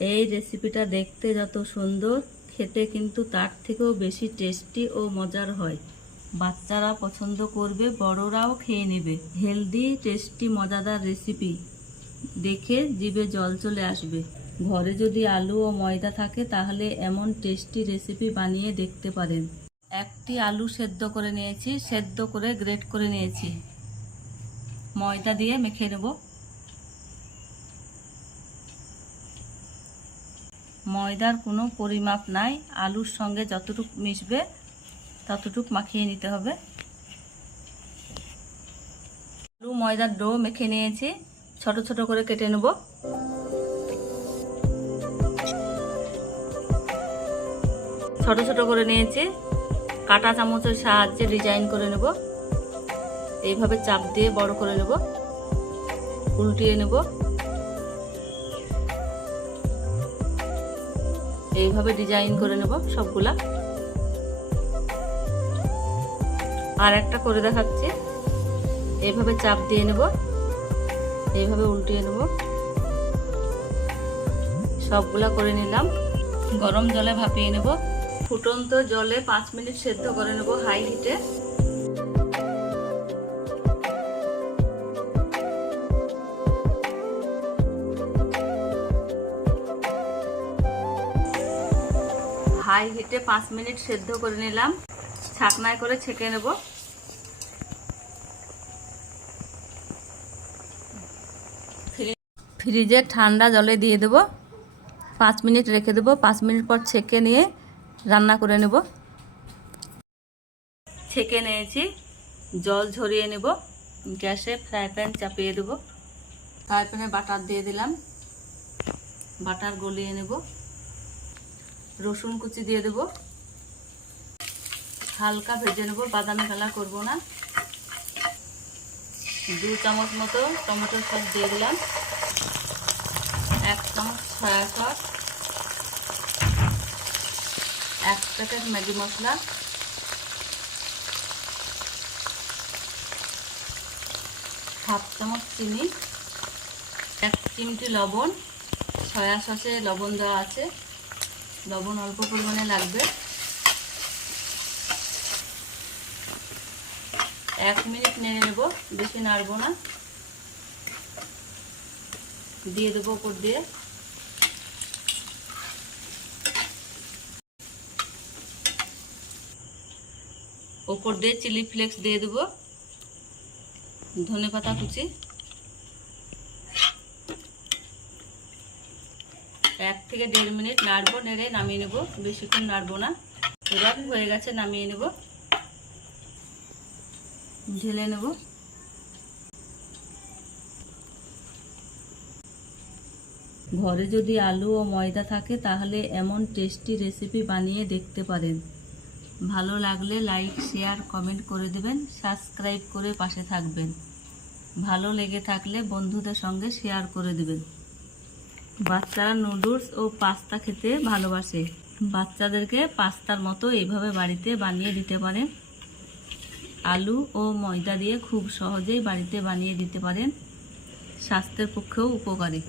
এই রেসিপিটা দেখতে যত সুন্দর, খেতে কিন্তু তার থেকেও বেশি টেস্টি ও মজার হয়। বাচ্চারা পছন্দ করবে, বড়রাও খেয়ে নেবে। হেলদি টেস্টি মজাদার রেসিপি দেখে জিভে জল চলে আসবে। ঘরে যদি আলু ও ময়দা থাকে, তাহলে এমন টেস্টি রেসিপি বানিয়ে দেখতে পারেন। একটি আলু সেদ্ধ করে নিয়েছি, সেদ্ধ করে গ্রেট করে নিয়েছি। ময়দা দিয়ে মেখে নেব। ময়দার কোনো পরিমাপ নাই, আলুর সঙ্গে যতটুকু মিশবে ততটুকু মাখিয়ে নিতে হবে। আলু ময়দার ডো মেখে নিয়েছি, ছোট ছোট করে কেটে নেব। ছোট ছোট করে নিয়েছি, কাটা চামচের সাহায্যে ডিজাইন করে নেব। এইভাবে চাপ দিয়ে বড় করে নেব, উল্টিয়ে নেব। এইভাবে ডিজাইন করে নেব সবগুলা। আর একটা করে দেখাচ্ছি। এইভাবে চাপ দিয়ে নেব। এইভাবে উল্টিয়ে নেব। সবগুলা করে নিলাম। গরম জলে ভাপিয়ে নেব। ফুটন্ত জলে পাঁচ মিনিট সেদ্ধ করে নেব হাই হিটে। হাই হিটে পাঁচ মিনিট সেদ্ধ করে নিলাম। ছাকনায় করে ছেঁকে নেব। ফ্রিজে ঠান্ডা জলে দিয়ে দেব। পাঁচ মিনিট রেখে দেব। পাঁচ মিনিট পর ছেঁকে নিয়ে রান্না করে নেব। ছেঁকে নিয়েছি। জল ঝরিয়ে নেব। গ্যাসে ফ্রাই প্যান চাপিয়ে দেব। ফ্রাই প্যানে বাটার দিয়ে দিলাম। বাটার গলিয়ে নেব। রসুন কুচি দিয়ে দেব। হালকা ভেজে নেব, বাদামি কালার করব না। দু চামচ মতো টমেটো সস দিয়ে দিলাম। এক চামচ সয়া সস এক প্যাকেট ম্যাগি মশলা। হাফ চামচ চিনি। এক চিমটি লবণ। সয়া সসে লবণ দেওয়া আছে। লবণ অল্প পরিমাণে লাগবে। এক মিনিট নেড়ে নেব, বেশি নাড়বো না। দিয়ে দেবো উপর দিয়ে। ওপর দিয়ে চিলি ফ্লেক্স দিয়ে দেবো। ধনে পাতা কুচি। এক থেকে দেড় মিনিট নাড়বো, নেড়ে নামিয়ে নেব। বেশিক্ষণ নাড়বো না। এবার হয়ে গেছে, নামিয়ে নেব। ঢেলে নেব। ঘরে যদি আলু ও ময়দা থাকে, তাহলে এমন টেস্টি রেসিপি বানিয়ে দেখতে পারেন। ভালো লাগলে লাইক, শেয়ার, কমেন্ট করে দেবেন, সাবস্ক্রাইব করে পাশে থাকবেন। ভালো লেগে থাকলে বন্ধুদের সঙ্গে শেয়ার করে দেবেন। বাচ্চারা নুডলস ও পাস্তা খেতে ভালোবাসে। বাচ্চাদেরকে পাস্তার মতো এইভাবে বাড়িতে বানিয়ে দিতে পারেন। আলু ও ময়দা দিয়ে খুব সহজেই বাড়িতে বানিয়ে দিতে পারেন। স্বাস্থ্যের পক্ষেও উপকারী।